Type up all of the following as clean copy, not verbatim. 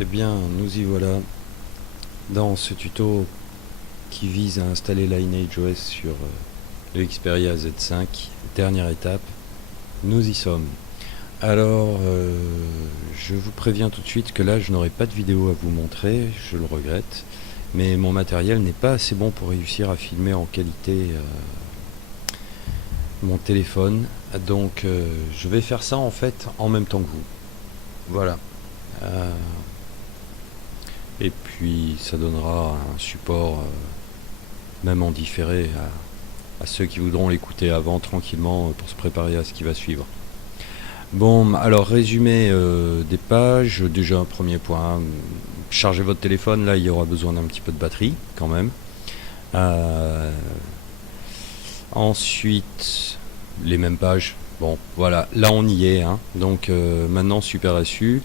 Eh bien, nous y voilà dans ce tuto qui vise à installer LineageOS sur le Xperia Z5. Dernière étape, nous y sommes. Alors, je vous préviens tout de suite que là, je n'aurai pas de vidéo à vous montrer, je le regrette, mais mon matériel n'est pas assez bon pour réussir à filmer en qualité mon téléphone. Donc, je vais faire ça en fait en même temps que vous. Voilà. Et puis ça donnera un support même en différé à ceux qui voudront l'écouter avant tranquillement pour se préparer à ce qui va suivre. Bon, alors résumé des pages, déjà un premier point, chargez votre téléphone, là il y aura besoin d'un petit peu de batterie quand même. Ensuite, les mêmes pages. Bon, voilà, là on y est. Hein. Donc maintenant, Super SU,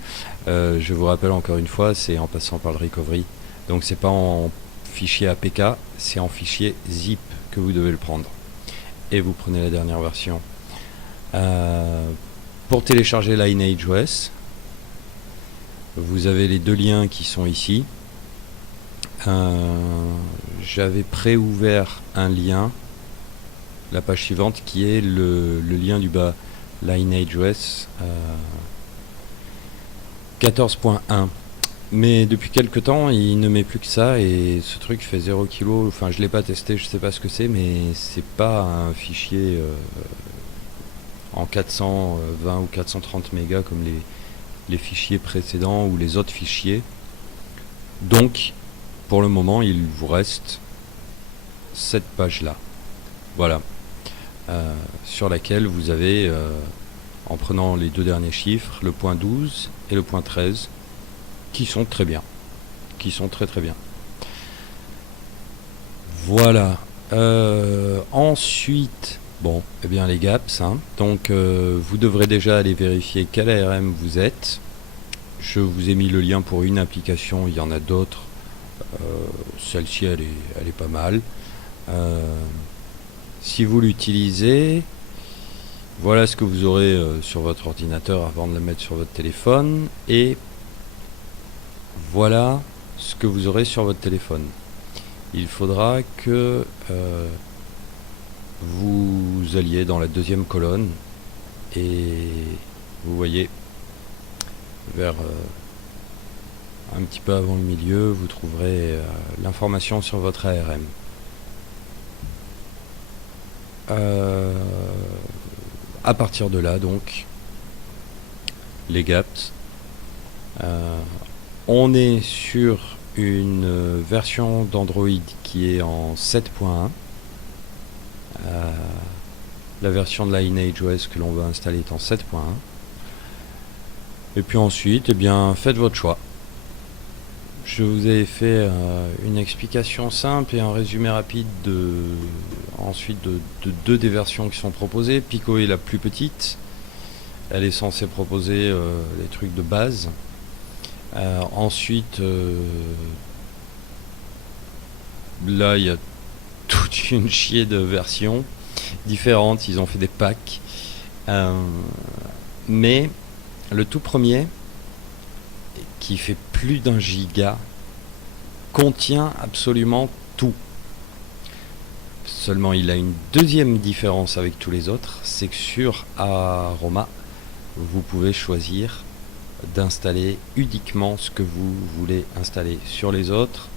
je vous rappelle encore une fois, c'est en passant par le recovery. Donc c'est pas en fichier APK, c'est en fichier zip que vous devez le prendre. Et vous prenez la dernière version. Pour télécharger LineageOS, vous avez les deux liens qui sont ici. J'avais préouvert un lien, la page suivante, qui est le lien du bas, LineageOS 14.1. Mais depuis quelques temps, il ne met plus que ça et ce truc fait 0 kg. Enfin, je l'ai pas testé, je sais pas ce que c'est, mais c'est pas un fichier en 420 ou 430 mégas comme les fichiers précédents ou les autres fichiers. Donc, pour le moment, il vous reste cette page-là. Voilà. Sur laquelle vous avez, en prenant les deux derniers chiffres, le point 12 et le point 13, qui sont très bien. Qui sont très très bien. Voilà. Ensuite, bon, eh bien les gaps. Hein. Donc, vous devrez déjà aller vérifier quel ARM vous êtes. Je vous ai mis le lien pour une application, il y en a d'autres. Celle-ci, elle est pas mal. Si vous l'utilisez, voilà ce que vous aurez sur votre ordinateur avant de le mettre sur votre téléphone. Et voilà ce que vous aurez sur votre téléphone. Il faudra que vous alliez dans la deuxième colonne et vous voyez vers un petit peu avant le milieu, vous trouverez l'information sur votre ARM. À partir de là, donc, les gaps, on est sur une version d'Android qui est en 7.1. La version de LineageOS que l'on va installer est en 7.1. Et puis ensuite, eh bien, faites votre choix. Je vous ai fait une explication simple et un résumé rapide ensuite de deux des versions qui sont proposées. Pico est la plus petite. Elle est censée proposer les trucs de base. Ensuite, là, il y a toute une chier de versions différentes. Ils ont fait des packs. Mais le tout premier, qui fait plus d'1 giga, contient absolument tout. Seulement, il a une deuxième différence avec tous les autres, c'est que sur Aroma, vous pouvez choisir d'installer uniquement ce que vous voulez installer. Sur les autres,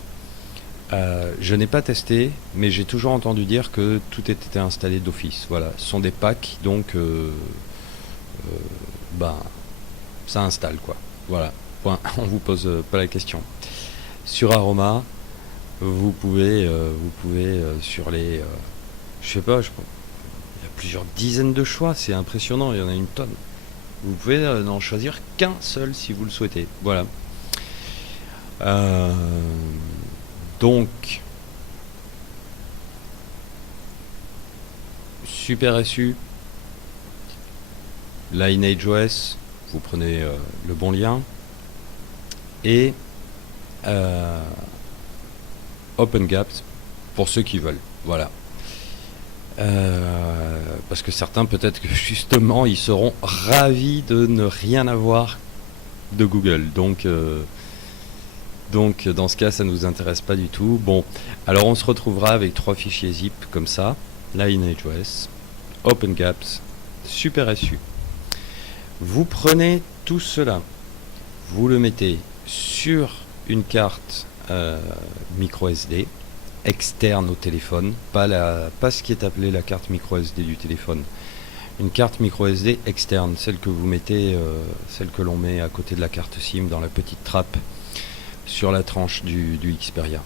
je n'ai pas testé, mais j'ai toujours entendu dire que tout était installé d'office. Voilà, ce sont des packs, donc ça installe quoi. Voilà. Point. On vous pose pas la question. Sur Aroma, vous pouvez sur les, je sais pas, il y a plusieurs dizaines de choix, c'est impressionnant, il y en a une tonne. Vous pouvez n'en choisir qu'un seul si vous le souhaitez. Voilà. Donc, Super SU, LineageOS, vous prenez le bon lien. Et OpenGaps pour ceux qui veulent. Voilà. Parce que certains, peut-être que justement, ils seront ravis de ne rien avoir de Google. Donc, Donc dans ce cas, ça ne nous intéresse pas du tout. Bon, alors on se retrouvera avec 3 fichiers zip comme ça, LineageOS, OpenGApps, SuperSU. Vous prenez tout cela, vous le mettez sur une carte micro SD externe au téléphone, pas ce qui est appelé la carte micro SD du téléphone. Une carte micro SD externe, celle que vous mettez, celle que l'on met à côté de la carte SIM dans la petite trappe sur la tranche du Xperia.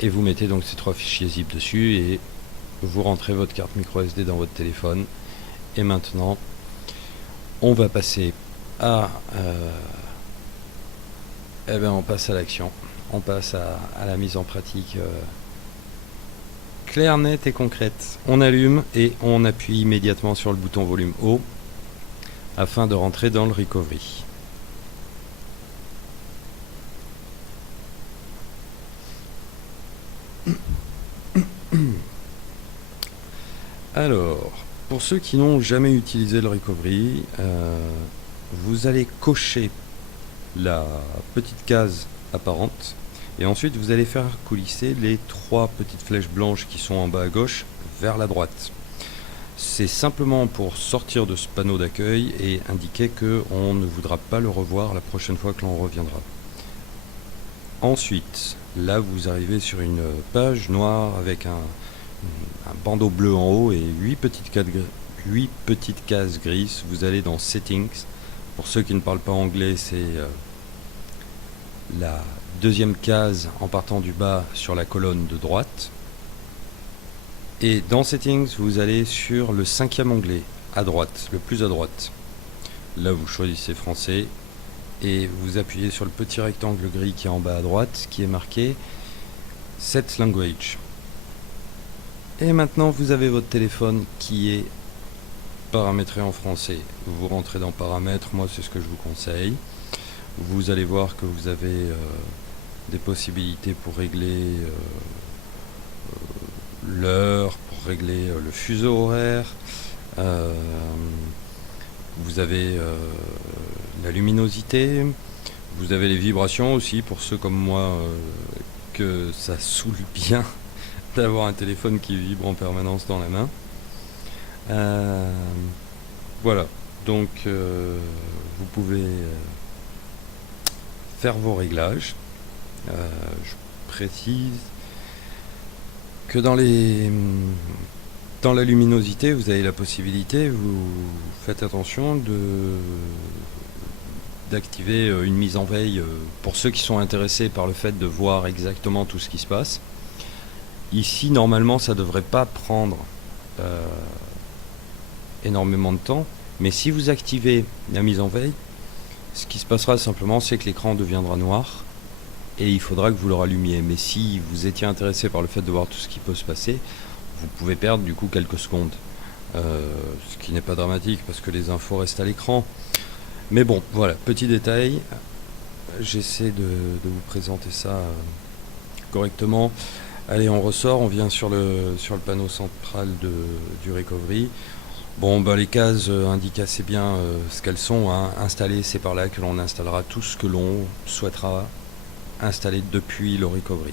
Et vous mettez donc ces 3 fichiers zip dessus et vous rentrez votre carte micro SD dans votre téléphone. Et maintenant, on va passer à on passe à l'action. On passe à la mise en pratique claire, nette et concrète. On allume et on appuie immédiatement sur le bouton volume haut afin de rentrer dans le recovery. Alors, pour ceux qui n'ont jamais utilisé le recovery, vous allez cocher la petite case apparente et ensuite vous allez faire coulisser les 3 petites flèches blanches qui sont en bas à gauche vers la droite. C'est simplement pour sortir de ce panneau d'accueil et indiquer qu'on ne voudra pas le revoir la prochaine fois que l'on reviendra. Ensuite, là vous arrivez sur une page noire avec un bandeau bleu en haut et 8 petites cases grises. Vous allez dans Settings. Pour ceux qui ne parlent pas anglais, c'est la deuxième case en partant du bas sur la colonne de droite. Et dans Settings, vous allez sur le 5e onglet à droite, le plus à droite. Là, vous choisissez Français et vous appuyez sur le petit rectangle gris qui est en bas à droite, qui est marqué Set Language. Et maintenant, vous avez votre téléphone qui est paramétré en français. Vous rentrez dans Paramètres, moi c'est ce que je vous conseille. Vous allez voir que vous avez des possibilités pour régler l'heure, pour régler le fuseau horaire. Vous avez la luminosité. Vous avez les vibrations aussi, pour ceux comme moi que ça saoule bien d'avoir un téléphone qui vibre en permanence dans la main. Voilà, donc vous pouvez faire vos réglages. Je précise que dans la luminosité, vous avez la possibilité, vous faites attention d'activer une mise en veille pour ceux qui sont intéressés par le fait de voir exactement tout ce qui se passe. Ici, normalement, ça ne devrait pas prendre énormément de temps, mais si vous activez la mise en veille, ce qui se passera simplement, c'est que l'écran deviendra noir et il faudra que vous le rallumiez. Mais si vous étiez intéressé par le fait de voir tout ce qui peut se passer, vous pouvez perdre du coup quelques secondes, ce qui n'est pas dramatique parce que les infos restent à l'écran. Mais bon, voilà, petit détail, j'essaie de vous présenter ça correctement. Allez, on ressort, on vient sur le panneau central du recovery. Bon, les cases indiquent assez bien ce qu'elles sont, hein. Installer, c'est par là que l'on installera tout ce que l'on souhaitera installer depuis le recovery.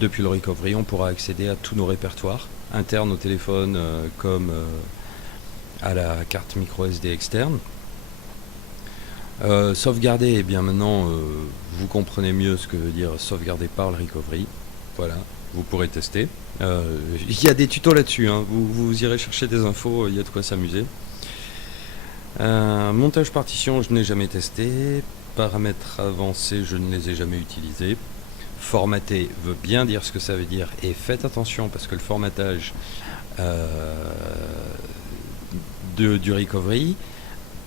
Depuis le recovery, on pourra accéder à tous nos répertoires internes au téléphone comme à la carte micro SD externe. Sauvegarder, eh bien maintenant vous comprenez mieux ce que veut dire sauvegarder par le recovery. Voilà, vous pourrez tester. Il y a des tutos là-dessus, hein. Vous irez chercher des infos, il y a de quoi s'amuser. Montage partition, je n'ai jamais testé. Paramètres avancés, je ne les ai jamais utilisés. Formater veut bien dire ce que ça veut dire et faites attention parce que le formatage du recovery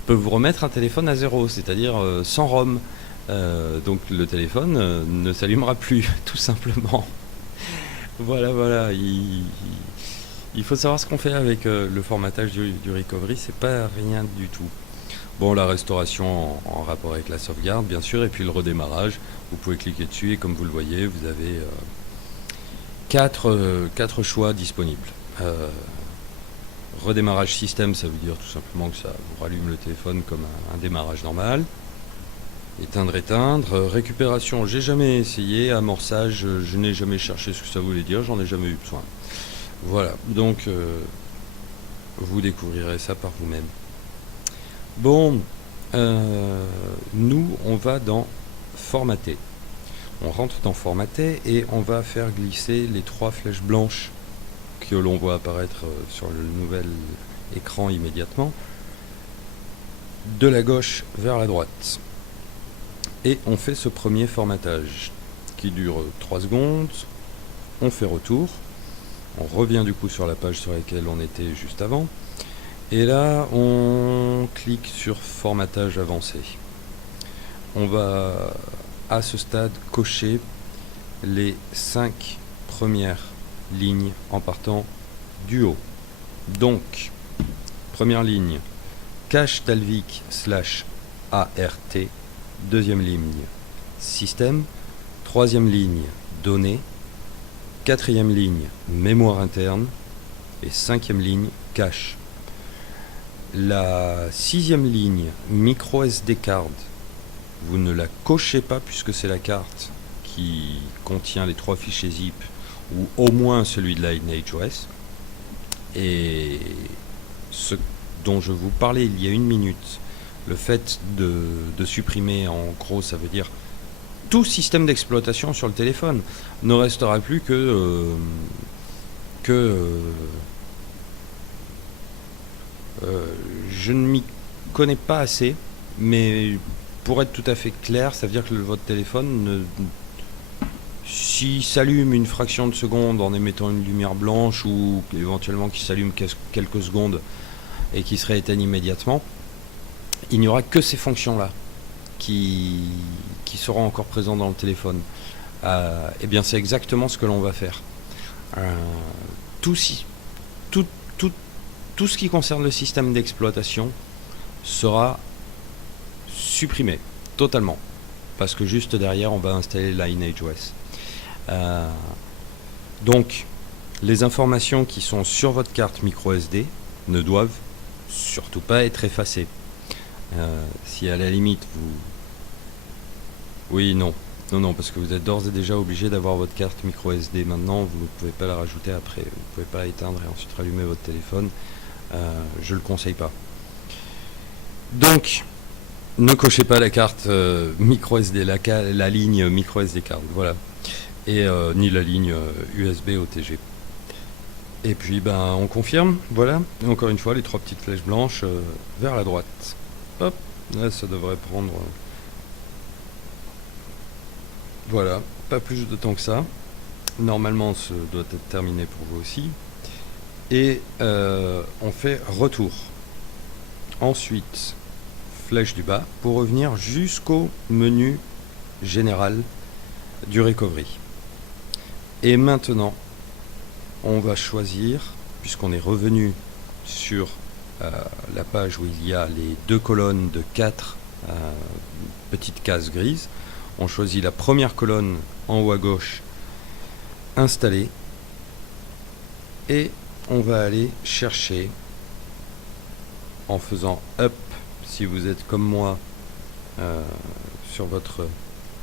peut vous remettre un téléphone à zéro, c'est-à-dire sans ROM. Donc le téléphone ne s'allumera plus, tout simplement. Voilà, il faut savoir ce qu'on fait avec le formatage du recovery, c'est pas rien du tout. Bon, la restauration en rapport avec la sauvegarde, bien sûr, et puis le redémarrage, vous pouvez cliquer dessus et comme vous le voyez, vous avez 4 choix disponibles. Redémarrage système, ça veut dire tout simplement que ça vous rallume le téléphone comme un démarrage normal. Éteindre, éteindre. Récupération, j'ai jamais essayé. Amorçage, je n'ai jamais cherché ce que ça voulait dire, j'en ai jamais eu besoin. Voilà, donc vous découvrirez ça par vous-même. Bon, nous, on va dans Formater. On rentre dans Formater et on va faire glisser les 3 flèches blanches que l'on voit apparaître sur le nouvel écran immédiatement, de la gauche vers la droite. Et on fait ce premier formatage qui dure 3 secondes. On fait retour. On revient du coup sur la page sur laquelle on était juste avant. Et là, on clique sur formatage avancé. On va à ce stade cocher les 5 premières lignes en partant du haut. Donc, première ligne, cache Dalvik /ART. Deuxième ligne, système. Troisième ligne, données. Quatrième ligne, mémoire interne. Et cinquième ligne, cache. La 6e ligne, micro SD card, vous ne la cochez pas puisque c'est la carte qui contient les 3 fichiers zip ou au moins celui de LineageOS. Et ce dont je vous parlais il y a 1 minute, le fait de supprimer, en gros, ça veut dire tout système d'exploitation sur le téléphone, ne restera plus je ne m'y connais pas assez, mais pour être tout à fait clair, ça veut dire que votre téléphone, s'il s'allume une fraction de seconde en émettant une lumière blanche ou éventuellement qu'il s'allume quelques secondes et qui serait éteint immédiatement, il n'y aura que ces fonctions-là qui seront encore présentes dans le téléphone. Et bien c'est exactement ce que l'on va faire. Tout ce qui concerne le système d'exploitation sera supprimé totalement, parce que juste derrière on va installer LineageOS. Donc les informations qui sont sur votre carte micro SD ne doivent surtout pas être effacées. Si à la limite vous... Oui, non, parce que vous êtes d'ores et déjà obligé d'avoir votre carte micro SD maintenant, vous ne pouvez pas la rajouter après, vous ne pouvez pas éteindre et ensuite rallumer votre téléphone, je le conseille pas. Donc, ne cochez pas la carte micro SD, la ligne micro SD card, voilà, et ni la ligne USB OTG. Et puis on confirme, voilà, et encore une fois les 3 petites flèches blanches vers la droite. Hop, là ça devrait prendre... Voilà, pas plus de temps que ça. Normalement, ce doit être terminé pour vous aussi. Et on fait retour. Ensuite, flèche du bas pour revenir jusqu'au menu général du recovery. Et maintenant, on va choisir, puisqu'on est revenu sur la page où il y a les 2 colonnes de 4 petites cases grises, on choisit la première colonne en haut à gauche, installer, et on va aller chercher en faisant up, si vous êtes comme moi sur votre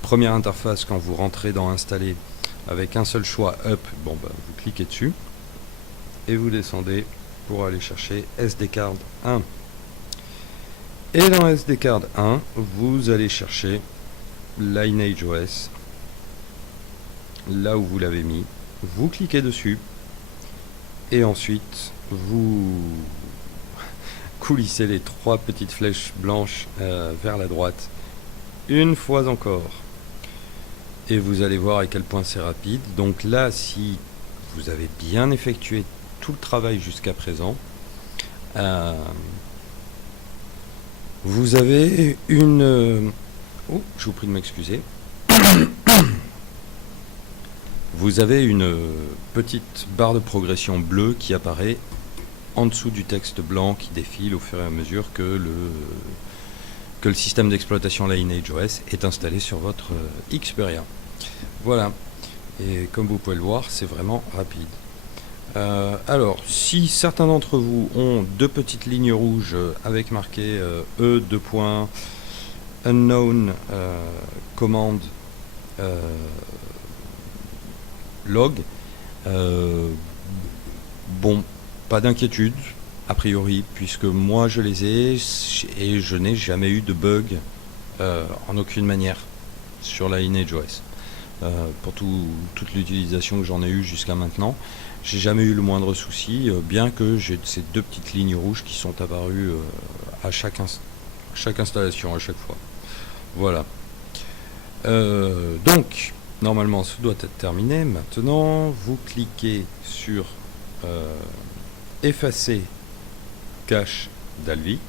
première interface quand vous rentrez dans installer avec un seul choix up, vous cliquez dessus et vous descendez pour aller chercher SD card 1. Et dans SD card 1, vous allez chercher LineageOS, là où vous l'avez mis, vous cliquez dessus et ensuite vous coulissez les 3 petites flèches blanches vers la droite une fois encore et vous allez voir à quel point c'est rapide. Donc là, si vous avez bien effectué tout le travail jusqu'à présent, vous avez une... Oh, je vous prie de m'excuser. Vous avez une petite barre de progression bleue qui apparaît en dessous du texte blanc qui défile au fur et à mesure que le système d'exploitation LineageOS est installé sur votre Xperia. Voilà. Et comme vous pouvez le voir, c'est vraiment rapide. Alors, si certains d'entre vous ont 2 petites lignes rouges avec marqué E, 2 points, unknown command log. Bon, pas d'inquiétude a priori, puisque moi je les ai et je n'ai jamais eu de bug en aucune manière sur la LineageOS. Pour toute l'utilisation que j'en ai eu jusqu'à maintenant, j'ai jamais eu le moindre souci, bien que j'ai ces deux petites lignes rouges qui sont apparues à chaque installation, à chaque fois. Voilà. Donc, normalement, ce doit être terminé. Maintenant, vous cliquez sur effacer cache Dalvik.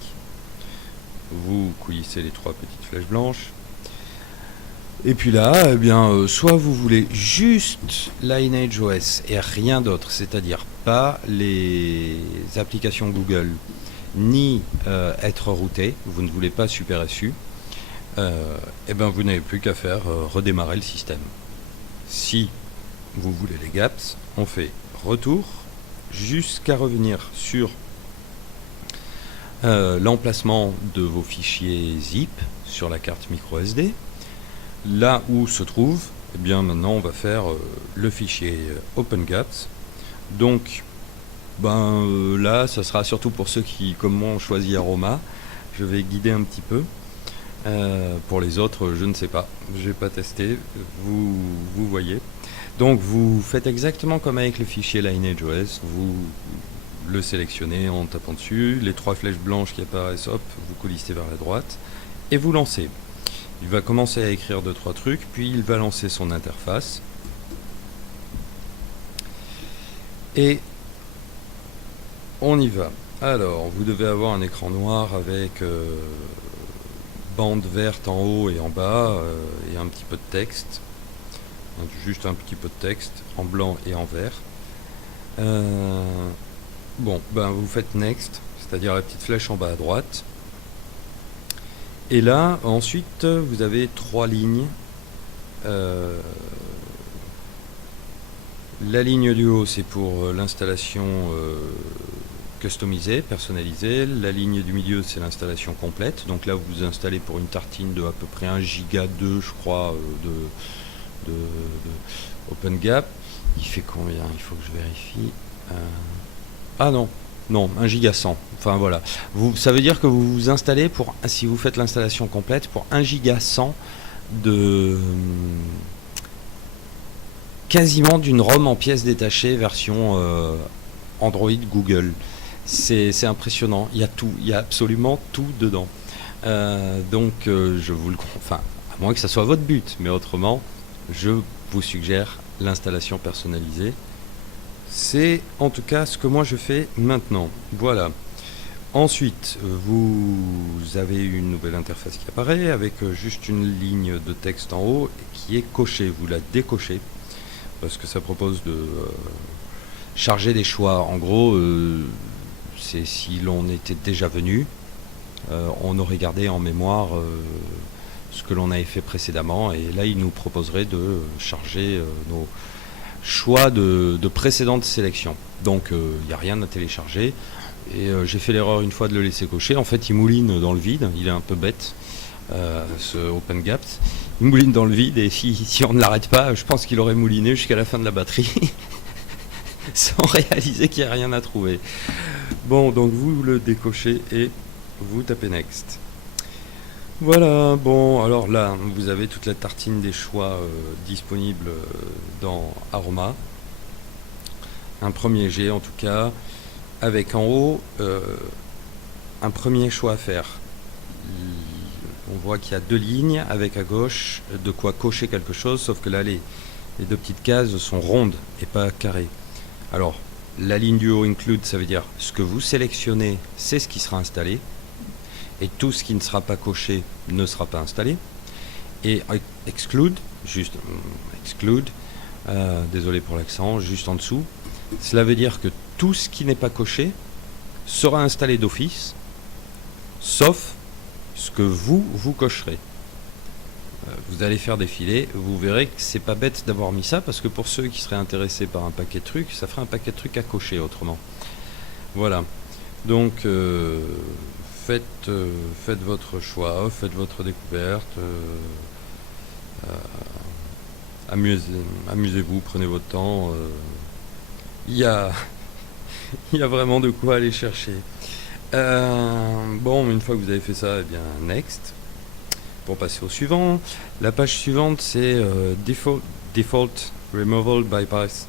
Vous coulissez les trois petites flèches blanches. Et puis là, eh bien, soit vous voulez juste LineageOS et rien d'autre, c'est-à-dire pas les applications Google, ni être routé, vous ne voulez pas SuperSU, et ben vous n'avez plus qu'à faire redémarrer le système. Si vous voulez les gaps, on fait retour jusqu'à revenir sur l'emplacement de vos fichiers zip sur la carte microSD. Là où se trouve, eh bien maintenant on va faire le fichier OpenGAPS. Donc là ça sera surtout pour ceux qui comme moi ont choisi Aroma. Je vais guider un petit peu. Pour les autres je ne sais pas, j'ai pas testé, vous voyez. Donc vous faites exactement comme avec le fichier LineageOS, vous le sélectionnez en tapant dessus, les trois flèches blanches qui apparaissent, hop, vous coulissez vers la droite et vous lancez. Il va commencer à écrire 2-3 trucs, puis il va lancer son interface. Et on y va. Alors, vous devez avoir un écran noir avec bande verte en haut et en bas, et un petit peu de texte. Juste un petit peu de texte, en blanc et en vert. Vous faites Next, c'est-à-dire la petite flèche en bas à droite. Et là, ensuite, vous avez 3 lignes. La ligne du haut, c'est pour l'installation customisée, personnalisée. La ligne du milieu, c'est l'installation complète. Donc là, vous installez pour une tartine de à peu près 1 giga 2, je crois, de OpenGAP. Il fait combien? Il faut que je vérifie. Ah non, 1 giga 100. Enfin voilà. Ça veut dire que vous vous installez pour, si vous faites l'installation complète, pour 1 giga 100 de quasiment d'une ROM en pièces détachées version Android Google. C'est impressionnant. Il y a tout, il y a absolument tout dedans. Je vous le, enfin, à moins que ça soit votre but, mais autrement, je vous suggère l'installation personnalisée. C'est en tout cas ce que moi je fais maintenant. Voilà. Ensuite, vous avez une nouvelle interface qui apparaît avec juste une ligne de texte en haut qui est cochée. Vous la décochez parce que ça propose de charger des choix. En gros, c'est si l'on était déjà venu, on aurait gardé en mémoire ce que l'on avait fait précédemment et là il nous proposerait de charger nos choix de précédentes sélections. Donc il n'y a rien à télécharger et j'ai fait l'erreur une fois de le laisser cocher. En fait il mouline dans le vide, il est un peu bête ce OpenGAPS. Il mouline dans le vide et si on ne l'arrête pas, je pense qu'il aurait mouliné jusqu'à la fin de la batterie sans réaliser qu'il n'y a rien à trouver. Bon, donc vous le décochez et vous tapez Next. Voilà, bon, alors là, vous avez toute la tartine des choix disponibles dans Aroma. Un premier jet en tout cas, avec en haut un premier choix à faire. On voit qu'il y a 2 lignes avec à gauche de quoi cocher quelque chose, sauf que là les 2 petites cases sont rondes et pas carrées. Alors, la ligne du haut include, ça veut dire ce que vous sélectionnez, c'est ce qui sera installé. Et tout ce qui ne sera pas coché ne sera pas installé. Et exclude, juste exclude, désolé pour l'accent, juste en dessous, cela veut dire que tout ce qui n'est pas coché sera installé d'office, sauf ce que vous cocherez. Vous allez faire défiler, vous verrez que c'est pas bête d'avoir mis ça, parce que pour ceux qui seraient intéressés par un paquet de trucs, ça ferait un paquet de trucs à cocher autrement. Voilà. Donc faites votre choix, faites votre découverte, amusez-vous, prenez votre temps. Il y a, il y a vraiment de quoi aller chercher. Bon, une fois que vous avez fait ça, eh bien, next. Pour passer au suivant. La page suivante, c'est Default Removal Bypass.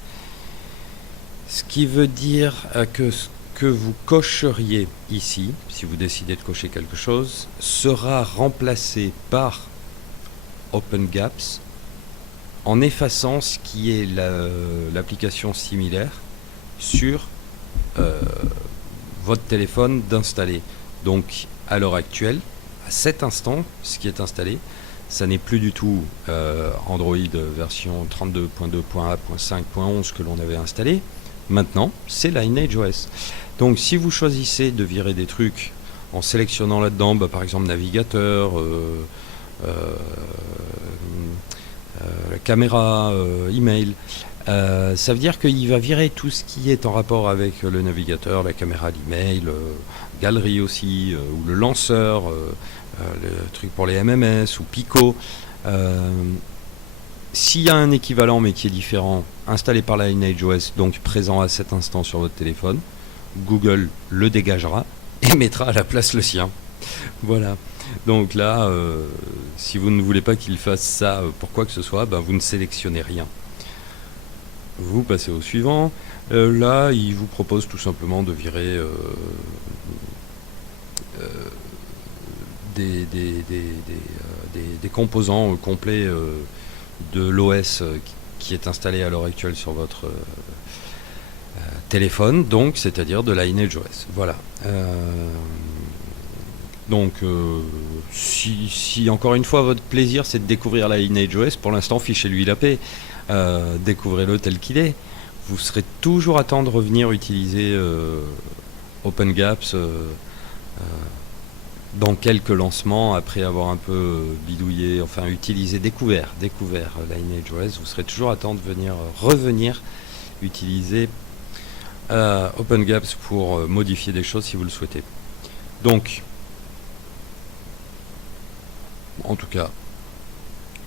Ce qui veut dire que ce que vous cocheriez ici, si vous décidez de cocher quelque chose, sera remplacé par OpenGaps en effaçant ce qui est l'application similaire sur votre téléphone d'installer. Donc à l'heure actuelle, à cet instant, ce qui est installé, ça n'est plus du tout Android version 32.2.1.5.11 que l'on avait installé. Maintenant, c'est LineageOS. Donc si vous choisissez de virer des trucs en sélectionnant là-dedans, par exemple navigateur, la caméra, email, ça veut dire qu'il va virer tout ce qui est en rapport avec le navigateur, la caméra, l'email, galerie aussi, ou le lanceur, le truc pour les MMS ou Pico. S'il y a un équivalent mais qui est différent, installé par LineageOS, donc présent à cet instant sur votre téléphone, Google le dégagera et mettra à la place le sien. Voilà. Donc là, si vous ne voulez pas qu'il fasse ça pour quoi que ce soit, vous ne sélectionnez rien. Vous passez au suivant. Là, il vous propose tout simplement de virer des composants complets de l'OS qui est installé à l'heure actuelle sur votre téléphone, donc c'est-à-dire de LineageOS. Voilà. Donc, si encore une fois votre plaisir c'est de découvrir LineageOS, pour l'instant fichez-lui la paix, découvrez-le tel qu'il est. Vous serez toujours à temps de revenir utiliser OpenGaps dans quelques lancements après avoir un peu bidouillé, enfin découvert LineageOS. Vous serez toujours à temps de revenir utiliser OpenGaps pour modifier des choses si vous le souhaitez. Donc, en tout cas,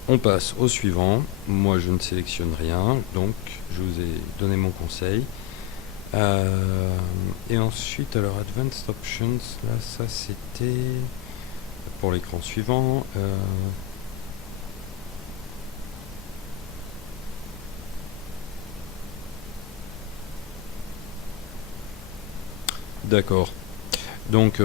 on passe au suivant. Moi, je ne sélectionne rien, donc je vous ai donné mon conseil. Et ensuite, alors Advanced Options, là, ça c'était pour l'écran suivant. D'accord. Donc,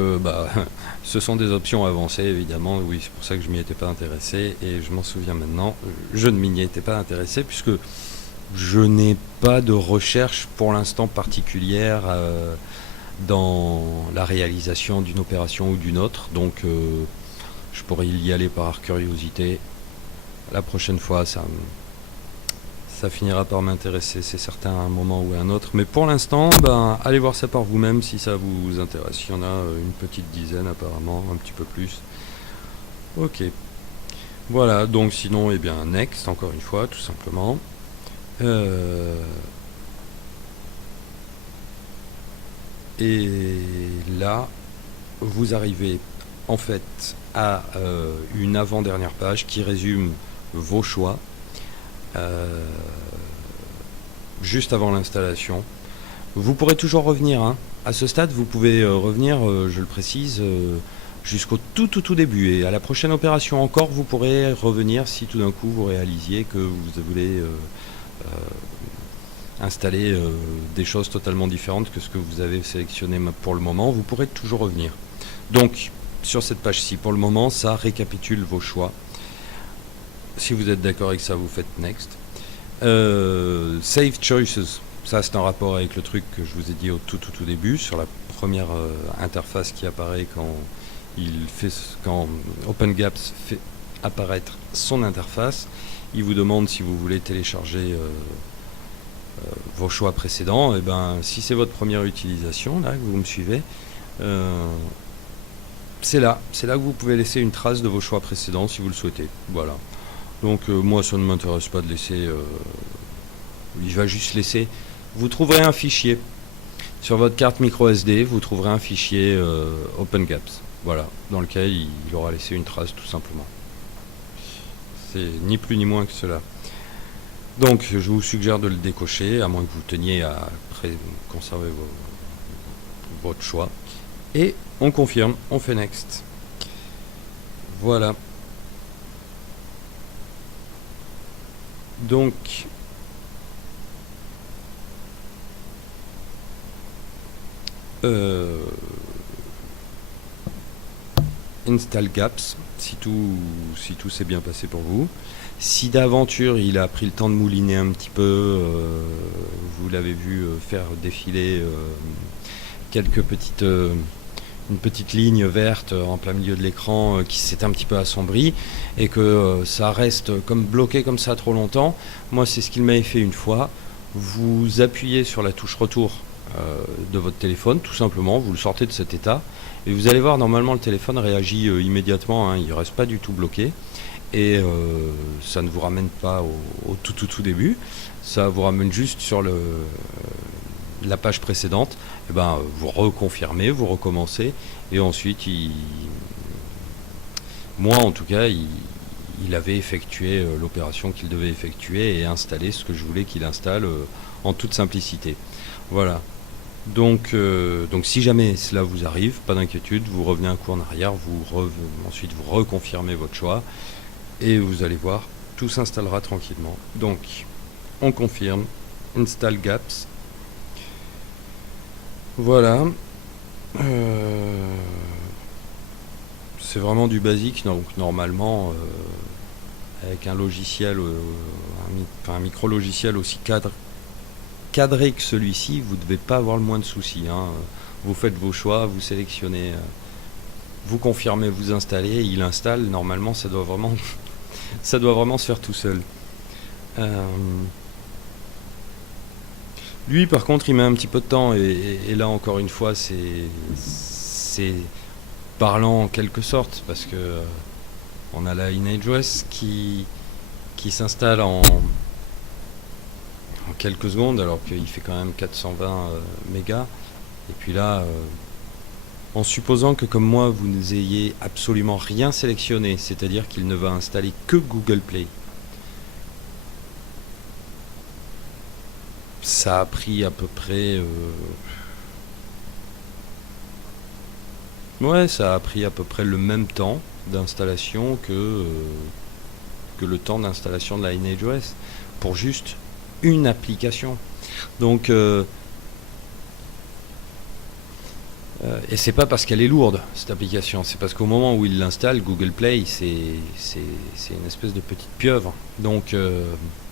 ce sont des options avancées, évidemment. Oui, c'est pour ça que je m'y étais pas intéressé et je m'en souviens maintenant. Je ne m'y étais pas intéressé puisque je n'ai pas de recherche pour l'instant particulière dans la réalisation d'une opération ou d'une autre. Donc, je pourrais y aller par curiosité. La prochaine fois, ça finira par m'intéresser, c'est certain, à un moment ou à un autre. Mais pour l'instant, allez voir ça par vous-même si ça vous intéresse. Il y en a une petite dizaine apparemment, un petit peu plus. Ok. Voilà, donc sinon, eh bien, next, encore une fois, tout simplement. Et là, vous arrivez en fait à une avant-dernière page qui résume vos choix. Juste avant l'installation. Vous pourrez toujours revenir. À ce stade, vous pouvez revenir, je le précise, jusqu'au tout début. Et à la prochaine opération encore, vous pourrez revenir si tout d'un coup vous réalisiez que vous voulez installer des choses totalement différentes que ce que vous avez sélectionné pour le moment. Vous pourrez toujours revenir. Donc, sur cette page-ci, pour le moment, ça récapitule vos choix. Si vous êtes d'accord avec ça, vous faites Next. Save Choices, ça c'est un rapport avec le truc que je vous ai dit au tout début, sur la première interface qui apparaît quand OpenGaps fait apparaître son interface. Il vous demande si vous voulez télécharger vos choix précédents. Et si c'est votre première utilisation, là, que vous me suivez, c'est là que vous pouvez laisser une trace de vos choix précédents si vous le souhaitez. Voilà. Donc moi ça ne m'intéresse pas de laisser, il va juste laisser, vous trouverez un fichier, sur votre carte micro SD, vous trouverez un fichier OpenGaps. Voilà, dans lequel il aura laissé une trace tout simplement. C'est ni plus ni moins que cela. Donc je vous suggère de le décocher, à moins que vous teniez à conserver votre choix. Et on confirme, on fait next. Voilà. Donc install Gaps si tout s'est bien passé pour vous. Si d'aventure il a pris le temps de mouliner un petit peu, vous l'avez vu faire défiler quelques une petite ligne verte en plein milieu de l'écran qui s'est un petit peu assombrie et que ça reste comme bloqué comme ça trop longtemps, moi c'est ce qu'il m'avait fait une fois. Vous appuyez sur la touche retour de votre téléphone, tout simplement, vous le sortez de cet état et vous allez voir, normalement le téléphone réagit immédiatement, il ne reste pas du tout bloqué et ça ne vous ramène pas au tout début, ça vous ramène juste sur la page précédente. Et ben, vous reconfirmez, vous recommencez et ensuite moi en tout cas il avait effectué l'opération qu'il devait effectuer et installé ce que je voulais qu'il installe en toute simplicité. Voilà. Donc si jamais cela vous arrive, pas d'inquiétude, vous revenez un coup en arrière, ensuite vous reconfirmez votre choix et vous allez voir, tout s'installera tranquillement. Donc on confirme, install Gaps. Voilà. C'est vraiment du basique, donc normalement avec un logiciel, un micro-logiciel aussi cadré que celui-ci, vous ne devez pas avoir le moins de soucis. Vous faites vos choix, vous sélectionnez, vous confirmez, vous installez, il installe. Normalement, ça doit vraiment, ça doit vraiment se faire tout seul. Lui, par contre, il met un petit peu de temps et là, encore une fois, c'est parlant en quelque sorte parce que on a la Lineage qui s'installe en quelques secondes alors qu'il fait quand même 420 mégas. Et puis là, en supposant que comme moi vous n'ayez absolument rien sélectionné, c'est-à-dire qu'il ne va installer que Google Play, ça a pris à peu près ça a pris à peu près le même temps d'installation que le temps d'installation de la Lineage pour juste une application. Donc et c'est pas parce qu'elle est lourde cette application, c'est parce qu'au moment où il l'installe, Google Play c'est une espèce de petite pieuvre. Donc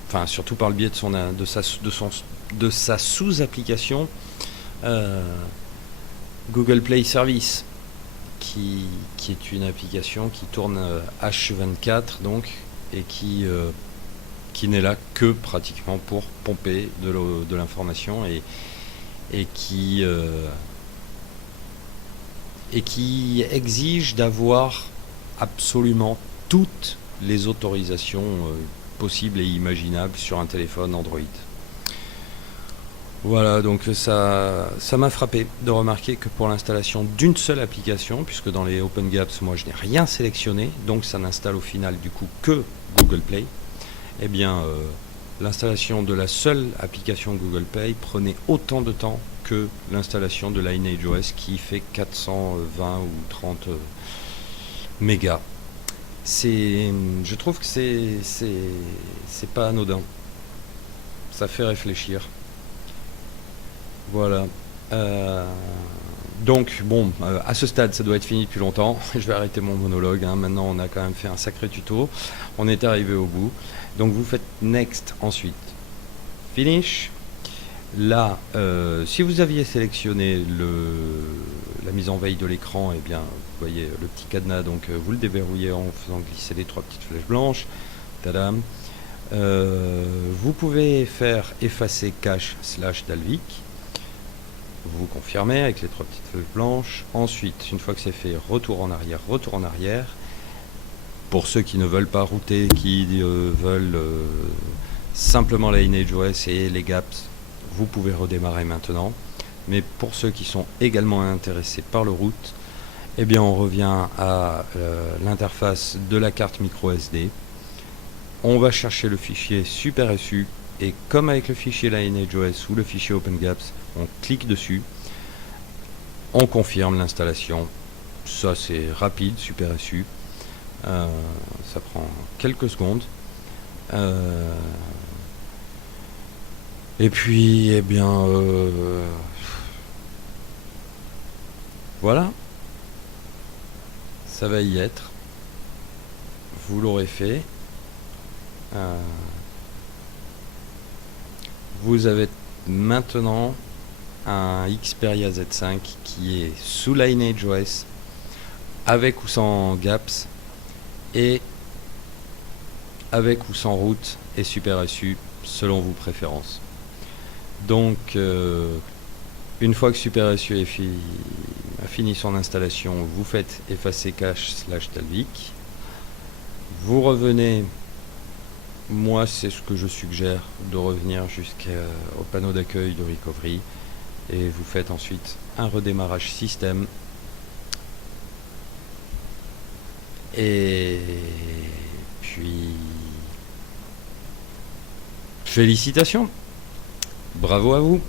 enfin surtout par le biais de sa sous-application Google Play Service qui est une application qui tourne H24 donc et qui n'est là que pratiquement pour pomper de l'information et qui exige d'avoir absolument toutes les autorisations possibles et imaginables sur un téléphone Android. Voilà, donc ça m'a frappé de remarquer que pour l'installation d'une seule application, puisque dans les Open Gaps, moi je n'ai rien sélectionné, donc ça n'installe au final du coup que Google Play, eh bien l'installation de la seule application Google Play prenait autant de temps que l'installation de Lineage qui fait 420 ou 30 mégas. Je trouve que c'est pas anodin. Ça fait réfléchir. Voilà. Donc, bon, à ce stade, ça doit être fini depuis longtemps. Je vais arrêter mon monologue. Maintenant, on a quand même fait un sacré tuto. On est arrivé au bout. Donc, vous faites Next ensuite. Finish. Là, si vous aviez sélectionné la mise en veille de l'écran, eh bien, vous voyez le petit cadenas. Donc, vous le déverrouillez en faisant glisser les 3 petites flèches blanches. Tadam. Vous pouvez faire effacer cache / Dalvik. Vous confirmez avec les 3 petites flèches blanches. Ensuite, une fois que c'est fait, retour en arrière, retour en arrière. Pour ceux qui ne veulent pas router, qui veulent simplement la Lineage et les gaps, vous pouvez redémarrer maintenant. Mais pour ceux qui sont également intéressés par le root, Eh bien, on revient à l'interface de la carte micro SD. On va chercher le fichier SuperSU et comme avec le fichier LineageOS ou le fichier OpenGAPS, on clique dessus, on confirme l'installation. Ça c'est rapide, SuperSU. Ça prend quelques secondes. Et puis, eh bien, voilà, ça va y être. Vous l'aurez fait. Vous avez maintenant un Xperia Z5 qui est sous LineageOS, avec ou sans GAPS, et avec ou sans route et SuperSU, selon vos préférences. Donc, une fois que SuperSU a fini son installation, vous faites effacer cache/Dalvik. Vous revenez, moi c'est ce que je suggère, de revenir jusqu'au panneau d'accueil de Recovery et vous faites ensuite un redémarrage système. Et puis, félicitations, bravo à vous.